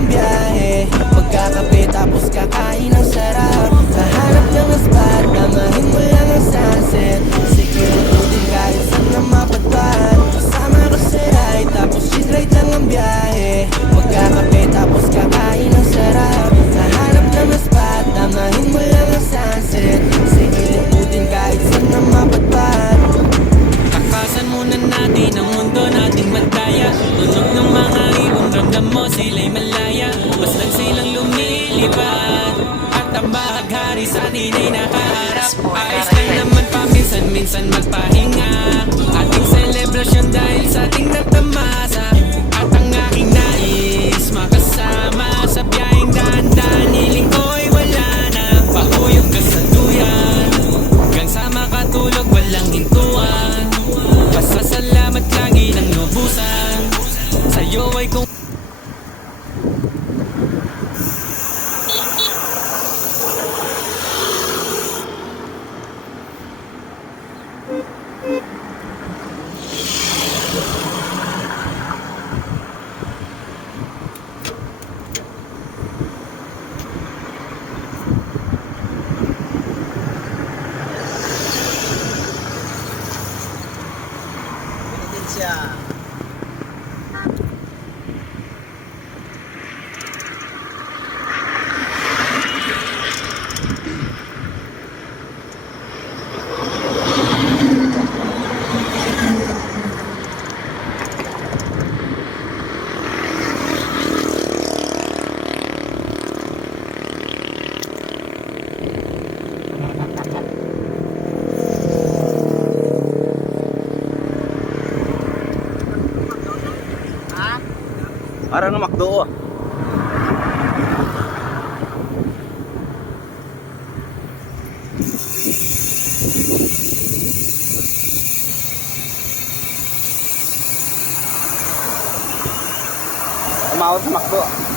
ang biyahe, magkakape tapos kakain ng sarap. Hahanap ng spot, damahin mo lang ang sunset. Sige, lututin kahit saan na mapadpad. Kasama ko sa ride, tapos cheese ride lang ang biyahe, magkakape tapos kakain ng sarap. Hahanap ng spot, damahin mo lang ang sunset. Sige, lututin kahit saan na mapadpad. Takasan muna natin ang mundo nating madaya. Tunog ng mga ibon, ramdam mo sila'y malaya. Basta silang lumilipad at ang bahaghari sa atin ay nakaharap. Ayos lang naman paminsan-minsan magpahinga. Ating selebrasyon dahil sa ating natamasa. At ang aking nais makasama sa biyaheng dahan-dahan. Hiling ko'y wala na pahuyog ka sa duyan. Hanggang sa makatulog walang hintuan. Basta salamat lagi ng lubusan. Sa'yo ay kung siya. Parang na McDo. Umawat sa McDo.